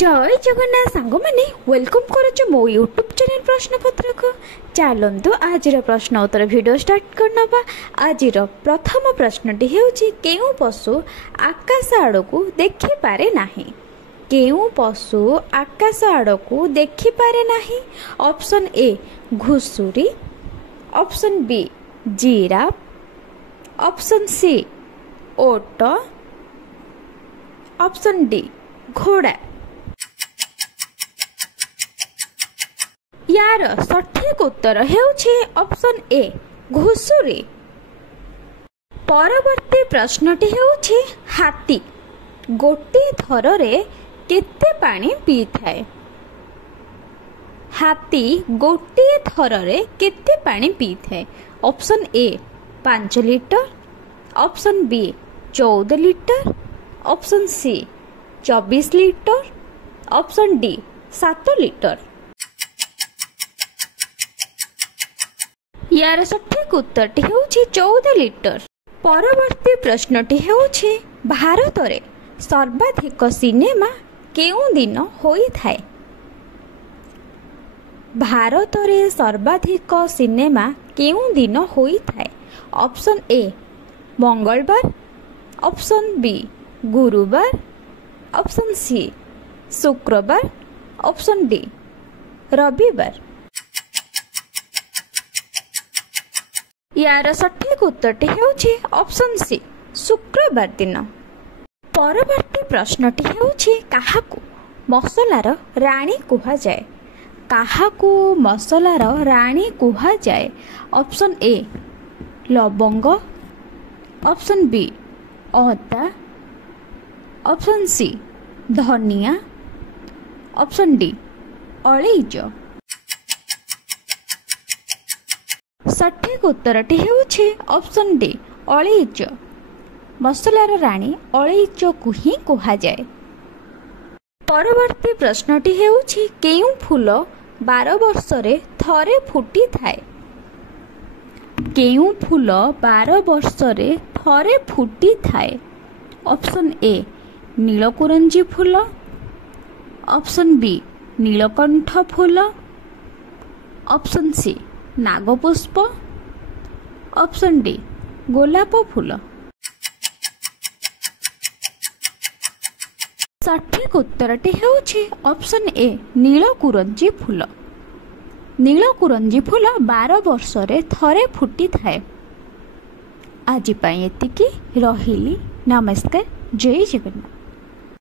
जय जगन्नाथ सांग मैंने वेलकम कर मो यूट्यूब चैनल प्रश्नपत्र को चलतु आज प्रश्न उत्तर वीडियो स्टार्ट करनबा। आज प्रथम प्रश्नटी हेउछि केउ पशु आकाश आड़ को देखि पारे नाही। केउ पशु आकाश आड़ को देखि पारे नाही। ऑप्शन ए घुसुरी, option B giraffe, option C ओट, ऑप्शन डी घोड़ा। यार सठिक उत्तर हेउछि ऑप्शन ए घुसुरी। परवर्ती प्रश्नटी हेउछि हाथी गोटे थररे केते पानी पी थाए। हाथी गोटे थररे केते पानी पी थाए। Option A 5 litre, option B 14 litre, option C 24 litre, option D 7 litre. यार सठिक उत्तरटी हेउछि 14 लिटर। परवर्ती प्रश्नटी हेउछि भारत रे सर्वाधिक सिनेमा केउ दिन होई थाए। भारत रे सर्वाधिक सिनेमा केउ दिन होई थाए। ऑप्शन ए मंगलवार, ऑप्शन बी गुरुवार, ऑप्शन सी शुक्रवार, ऑप्शन डी रविवार। यार सठिक उत्तरटी हेउछि ऑप्शन सी शुक्रवार दिन। परवर्ती प्रश्नटी हेउछि काहाकू मसलार राणी कुहा जाए। काहाकू मसलार राणी कुहा जाए। ऑप्शन ए लवंग, ऑप्शन बी अदा, ऑप्शन सी धनिया, ऑप्शन डी अलैच। सठिक उत्तरटी हेउछि ऑप्शन डी अलैच। मसलार राणी अलैच को ही कुहा जाए। परवर्ती प्रश्नटी हेउछि केउ फूल 12 वर्ष रे थरे फुटी थाए। केउ फूल 12 वर्ष रे थरे फुटी थाए। ऑप्शन ए नीलकुरंजी फूल, ऑप्शन बी नीलकंठ फूल, ऑप्शन सी नागपुष्प, ऑप्शन डी गोलाप फूल। सठिक उत्तरटी हेउछि ऑप्शन ए नीलकुरंजी फूल। नीलकुरंजी फूल 12 वर्ष रे थरे फुटी थाए। आज पई एतिकी रहिली। नमस्कार, जय जगन्नाथ।